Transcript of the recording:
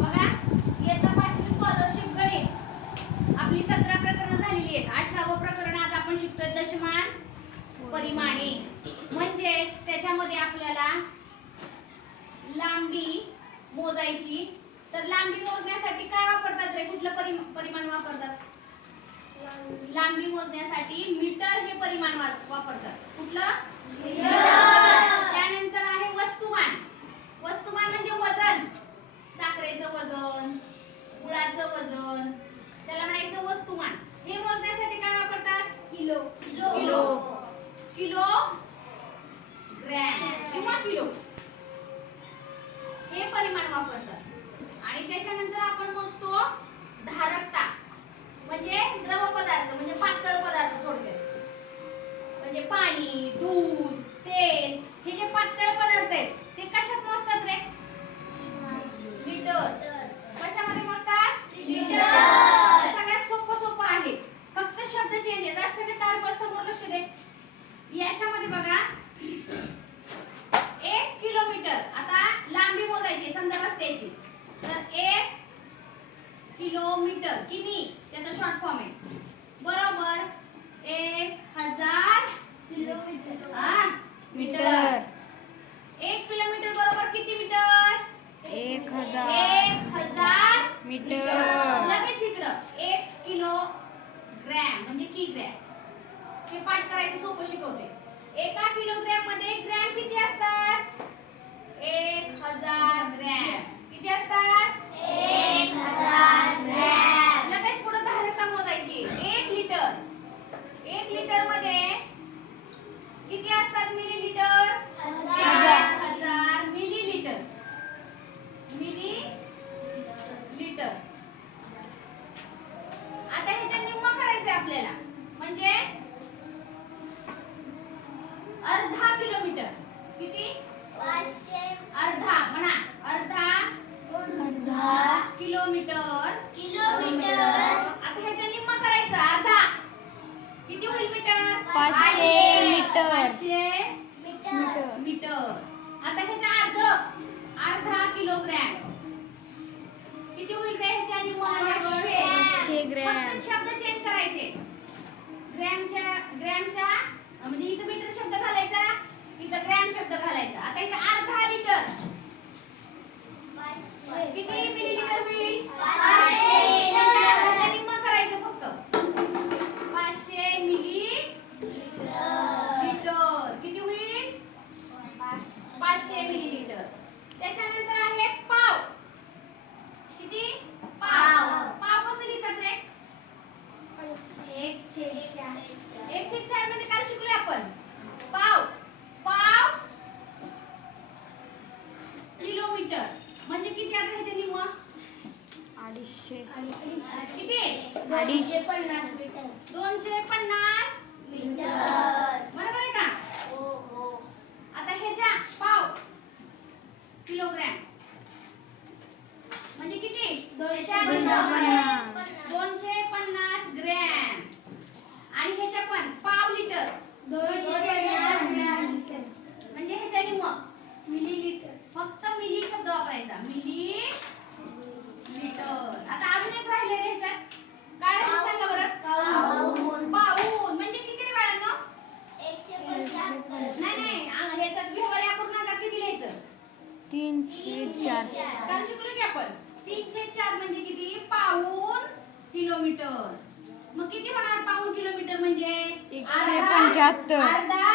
बघा याचा पाचवी स्कॉलरशिप गणित. आपली सतरा प्रकरणं झालेली आहेत. अठरावं प्रकरण आज आपण शिकतोय दशमान परिमाणे. म्हणजेच त्याच्यामध्ये आपल्याला लांबी मोजायची. तर लांबी मोजण्यासाठी काय वापरतात रे? कुठलं परि परिमाण वापरतात? लांबी मोजण्यासाठी मीटर हे परिमाण वा- वापरतात. कुठलं त्यानंतर आहे वस्तुमान वस्तुमान म्हणजे वजन साखरेचं वजन गुळाचं वजन त्याला म्हणायचं वस्तुमान हे मोजण्यासाठी काय वापरतात किलो किलो किलो ग्रॅम किंवा किलो हे परिमाण वापरतात आणि त्याच्यानंतर आपण मोजतो धारकता म्हणजे द्रव पदार्थ म्हणजे पातळ पदार्थ थोडक्यात म्हणजे पाणी दूध तेल हे जे पातळ पदार्थ आहेत ते कशात मोजतात रे लिटर कशामध्ये मोजतात लिटर सगळ्यात सोपं सोपं आहे फक्त शब्द चेंज आहे राष्ट्रपती ताडपत्र समोर लक्ष दे याच्यामध्ये बघा एक किलोमीटर आता लांबी मोजायची समजा रस्त्याची तर एक किलोमीटर. किमी त्याचा शॉर्ट फॉर्म आहे. बरोबर? एक हजार किलोमीटर. हा मीटर. एक किलोमीटर बरोबर किती मीटर? एक हजार एक हजार मीटर. लगेच इकडं. एक किलो ग्रॅम म्हणजे की ग्रॅम? हे पाठ करायचं सोपं शिकवते. एका किलोग्रॅममध्ये ग्रॅम किती असतात? एक हजार ग्रॅम. किती असतात? पाचशे मीटर. मीटर आता ह्याच्या अर्ध अर्धा किलोग्रॅम. किती होईल काय ह्याच्या निम्म पाचशे. ग्रॅम. फक्त शब्द चेंज करायचे. ग्रॅमच्या ग्रॅमच्या म्हणजे इथं मीटर शब्द घालायचा इथं ग्रॅम शब्द घालायचा. आता इथं अर्धा लिटर. किती मिलीलिटर होईल ह्याच्या निम्म करायचं फक्त पाचशे मिली लिटर किती होईल पाचशे मिलीलिटर त्याच्यानंतर आहे पाव किती पाव पाव कसं लिहितात रे एक ते चार म्हणजे काल शिकलोय आपण पाव पाव किलोमीटर म्हणजे किती आता ह्याचे निम्म अडीचशे किती? अडीचशे दोनशे पन्नास बरोबर आहे का आता ह्याच्या पाव किलोग्रॅम म्हणजे किती ह्याच्या पन्नास. दोनशे पन्नास ग्रॅम आणि ह्याच्या पण पाव लिटर म्हणजे ह्याच्या निम्म फक्त मिली शब्द वापरायचा मिली लिटर आता अजून एक राहिले रे ह्याच्यात काय राहिले सांगा बरं पाऊन म्हणजे किती रे बाळांनो नाही नाही आ- ह्याच्यात व्यवहार अपूर्णांक किती लिहायचं चार. शिकलो की आपण? तीनशे चार म्हणजे किती? पाऊन किलोमीटर. मग किती होणार पाऊन किलोमीटर म्हणजे? एकशे पंच्याहत्तर. अर्धा